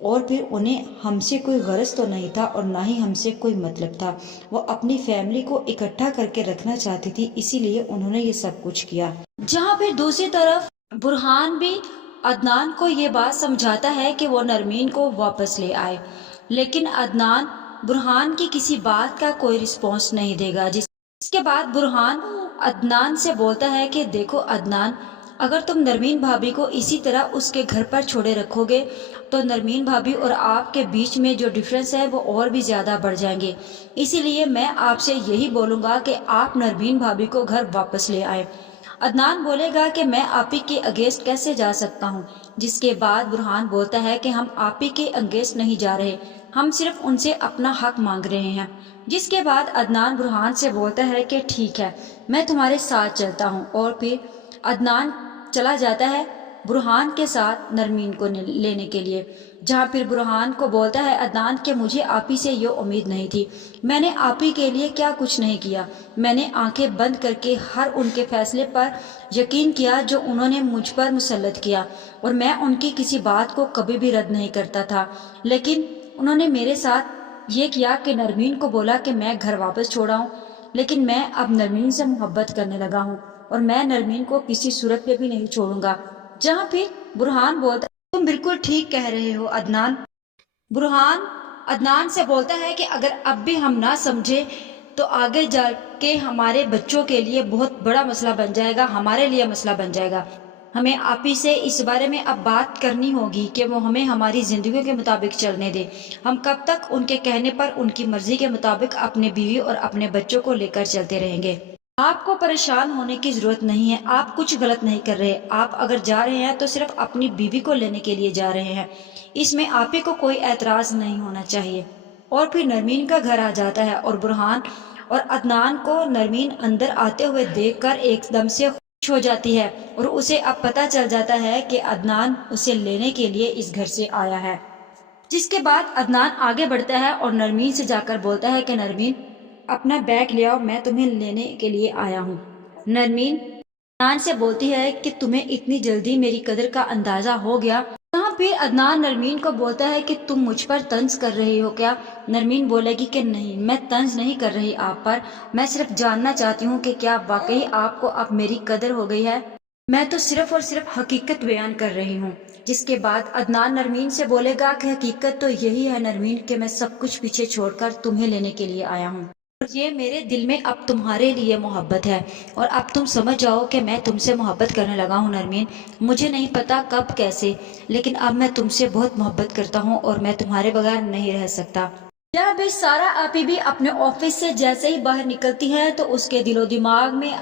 اور پھر انہیں ہم سے کوئی غرض تو نہیں تھا اور نہ ہی ہم سے کوئی مطلب تھا. وہ اپنی فیملی کو اکٹھا کر کے رکھنا چاہتی تھی، اسی لیے انہوں نے یہ سب کچھ کیا. جہاں پھر دوسری طرف برہان بھی عدنان کو یہ بات سمجھاتا ہے کہ وہ نرمین کو واپس لے آئے، لیکن عدنان برہان کی کسی بات کا کوئی رسپانس نہیں دے گا. اس کے بعد برہان عدنان سے بولتا ہے کہ دیکھو عدنان، اگر تم نرمین بھابھی کو اسی طرح اس کے گھر پر چھوڑے رکھو گے تو نرمین بھابھی اور آپ کے بیچ میں جو ڈفرینس ہے وہ اور بھی زیادہ بڑھ جائیں گے. اسی لیے میں آپ سے یہی بولوں گا کہ آپ نرمین بھابھی کو گھر واپس لے آئے. عدنان بولے گا کہ میں آپ ہی کے اگینسٹ کیسے جا سکتا ہوں، جس کے بعد برہان بولتا ہے کہ ہم آپ ہی کے اگینسٹ نہیں جا رہے، ہم صرف ان سے اپنا حق مانگ رہے ہیں. جس کے بعد عدنان برہان سے بولتا ہے کہ ٹھیک ہے، میں تمہارے ساتھ چلتا ہوں. اور پھر عدنان چلا جاتا ہے برہان کے ساتھ نرمین کو لینے کے لیے، جہاں پھر برہان کو بولتا ہے عدنان کہ مجھے آپ ہی سے یہ امید نہیں تھی، میں نے آپ ہی کے لیے کیا کچھ نہیں کیا، میں نے آنکھیں بند کر کے ہر ان کے فیصلے پر یقین کیا جو انہوں نے مجھ پر مسلط کیا، اور میں ان کی کسی بات کو کبھی بھی رد نہیں کرتا تھا. لیکن انہوں نے میرے ساتھ یہ کیا کہ نرمین کو بولا کہ میں گھر واپس چھوڑاؤں، لیکن میں اب نرمین سے محبت کرنے لگا ہوں اور میں نرمین کو کسی صورت پہ بھی نہیں چھوڑوں گا. جہاں پھر برہان بولتا ہے تم بالکل ٹھیک کہہ رہے ہو عدنان. برہان عدنان سے بولتا ہے کہ اگر اب بھی ہم نہ سمجھے تو آگے جا کے ہمارے بچوں کے لیے بہت بڑا مسئلہ بن جائے گا، ہمارے لیے مسئلہ بن جائے گا. ہمیں آپ ہی سے اس بارے میں اب بات کرنی ہوگی کہ وہ ہمیں ہماری زندگیوں کے مطابق چلنے دے. ہم کب تک ان کے کہنے پر ان کی مرضی کے مطابق اپنے بیوی اور اپنے بچوں کو لے کر چلتے رہیں گے؟ آپ کو پریشان ہونے کی ضرورت نہیں ہے، آپ کچھ غلط نہیں کر رہے. آپ اگر جا رہے ہیں تو صرف اپنی بیوی کو لینے کے لیے جا رہے ہیں، اس میں آپ ہی کو کوئی اعتراض نہیں ہونا چاہیے. اور پھر نرمین کا گھر آ جاتا ہے اور برہان اور عدنان کو نرمین اندر آتے ہوئے دیکھ کر ایک دم سے خوش ہو جاتی ہے، اور اسے اب پتہ چل جاتا ہے کہ عدنان اسے لینے کے لیے اس گھر سے آیا ہے. جس کے بعد عدنان آگے بڑھتا ہے اور نرمین سے جا کر بولتا ہے کہ نرمین اپنا بیگ لے آؤ، میں تمہیں لینے کے لیے آیا ہوں. نرمین عدنان سے بولتی ہے کہ تمہیں اتنی جلدی میری قدر کا اندازہ ہو گیا. یہاں پھر عدنان نرمین کو بولتا ہے کہ تم مجھ پر طنز کر رہی ہو کیا؟ نرمین بولے گی کہ نہیں، میں طنز نہیں کر رہی آپ پر، میں صرف جاننا چاہتی ہوں کہ کیا واقعی آپ کو اب میری قدر ہو گئی ہے؟ میں تو صرف اور صرف حقیقت بیان کر رہی ہوں. جس کے بعد عدنان نرمین سے بولے گا کہ حقیقت تو یہی ہے نرمین کہ میں سب کچھ پیچھے چھوڑ کر تمہیں لینے کے لیے آیا ہوں، اور یہ میرے دل میں اب تمہارے لیے محبت ہے، اور اب تم سمجھ جاؤ کہ میں تم سے محبت کرنے لگا ہوں نرمین. مجھے نہیں پتا کب کیسے، لیکن اب میں تم سے بہت محبت کرتا ہوں اور میں تمہارے بغیر نہیں رہ سکتا. یا بھی سارا آپی بھی اپنے آفس سے جیسے ہی باہر نکلتی ہے تو اس کے دل و دماغ میں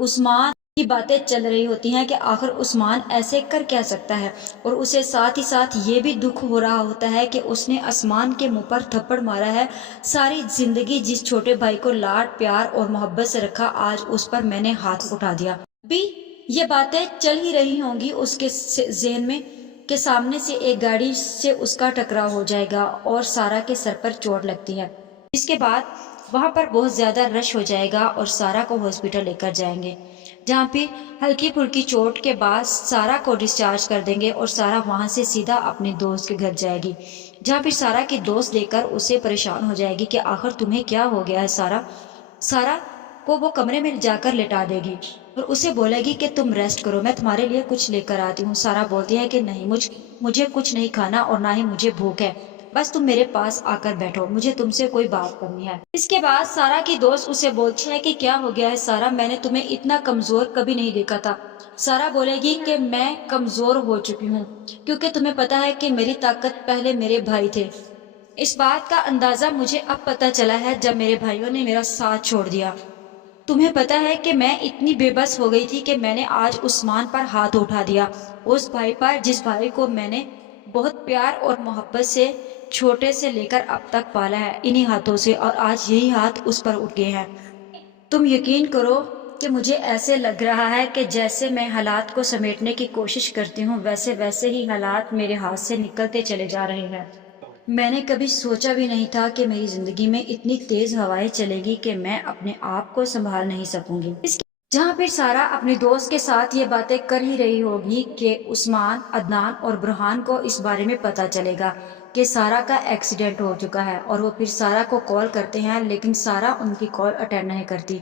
عثمان کی باتیں چل رہی ہوتی ہیں کہ آخر عثمان ایسے کر کیا سکتا ہے، اور اسے ساتھ ہی ساتھ یہ بھی دکھ ہو رہا ہوتا ہے کہ اس نے عثمان کے منہ پر تھپڑ مارا ہے. ساری زندگی جس چھوٹے بھائی کو لاڈ پیار اور محبت سے رکھا، آج اس پر میں نے ہاتھ اٹھا دیا. بھی یہ باتیں چل ہی رہی ہوں گی اس کے ذہن میں کہ سامنے سے ایک گاڑی سے اس کا ٹکراؤ ہو جائے گا اور سارا کے سر پر چوٹ لگتی ہے. اس کے بعد وہاں پر بہت زیادہ رش ہو جائے گا اور سارا کو ہاسپٹل لے کر جائیں گے، جہاں پہ ہلکی پھلکی چوٹ کے بعد سارا کو ڈسچارج کر دیں گے اور سارا وہاں سے سیدھا اپنے دوست کے گھر جائے گی، جہاں پھر سارا کی دوست دیکھ کر اسے پریشان ہو جائے گی کہ آخر تمہیں کیا ہو گیا ہے سارا. سارا کو وہ کمرے میں جا کر لٹا دے گی اور اسے بولے گی کہ تم ریسٹ کرو، میں تمہارے لیے کچھ لے کر آتی ہوں. سارا بولتی ہے کہ نہیں، مجھے کچھ نہیں کھانا اور نہ ہی مجھے بھوک ہے، بس تم میرے پاس آ کر بیٹھو، مجھے تم سے کوئی بات کرنی ہے. اس کے بعد سارا کی دوست اسے بولتی ہے کہ کیا ہو گیا ہے سارا، میں نے تمہیں اتنا کمزور کبھی نہیں دیکھا تھا. سارا بولے گی کہ میں کمزور ہو چکی ہوں کیونکہ تمہیں پتا ہے کہ میری طاقت پہلے میرے بھائی تھے. اس بات کا اندازہ مجھے اب پتا چلا ہے جب میرے بھائیوں نے میرا ساتھ چھوڑ دیا. تمہیں پتا ہے کہ میں اتنی بے بس ہو گئی تھی کہ میں نے آج عثمان پر ہاتھ اٹھا دیا، اس بھائی پر جس بھائی کو میں نے بہت پیار اور محبت سے چھوٹے سے لے کر اب تک پالا ہے انہی ہاتھوں سے، اور آج یہی ہاتھ اس پر اٹھ گئے ہیں. تم یقین کرو کہ مجھے ایسے لگ رہا ہے کہ جیسے میں حالات کو سمیٹنے کی کوشش کرتی ہوں ویسے ہی حالات میرے ہاتھ سے نکلتے چلے جا رہے ہیں. میں نے کبھی سوچا بھی نہیں تھا کہ میری زندگی میں اتنی تیز ہوائیں چلے گی کہ میں اپنے آپ کو سنبھال نہیں سکوں گی. جہاں پھر سارا اپنے دوست کے ساتھ یہ باتیں کر ہی رہی ہوگی کہ عثمان، عدنان اور برہان کو اس بارے میں پتہ چلے گا کہ سارا کا ایکسیڈنٹ ہو چکا ہے، اور وہ پھر سارا کو کال کرتے ہیں لیکن سارا ان کی کال اٹینڈ نہیں کرتی،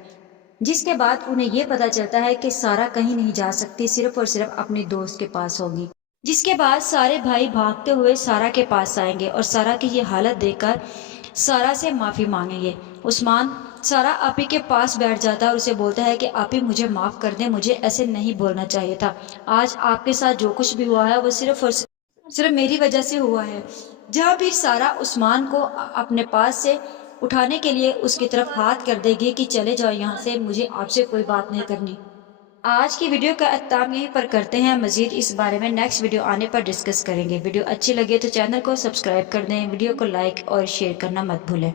جس کے بعد انہیں یہ پتا چلتا ہے کہ سارا کہیں نہیں جا سکتی، صرف اور صرف اپنی دوست کے پاس ہوگی۔ جس کے بعد سارے بھائی بھاگتے ہوئے سارا کے پاس آئیں گے اور سارا کی یہ حالت دیکھ کر سارا سے معافی مانگیں گے۔ عثمان سارا آپی کے پاس بیٹھ جاتا ہے اور اسے بولتا ہے کہ آپی مجھے معاف کر دیں، مجھے ایسے نہیں بولنا چاہیے تھا، آج آپ کے ساتھ جو کچھ بھی ہوا ہے وہ صرف اور صرف میری وجہ سے ہوا ہے۔ جہاں پھر سارا عثمان کو اپنے پاس سے اٹھانے کے لیے اس کی طرف ہاتھ کر دے گی کہ چلے جاؤ یہاں سے، مجھے آپ سے کوئی بات نہیں کرنی۔ آج کی ویڈیو کا اختتام یہیں پر کرتے ہیں، مزید اس بارے میں نیکسٹ ویڈیو آنے پر ڈسکس کریں گے۔ ویڈیو اچھی لگے تو چینل کو سبسکرائب کر دیں، ویڈیو کو لائک اور شیئر کرنا مت بھولیں۔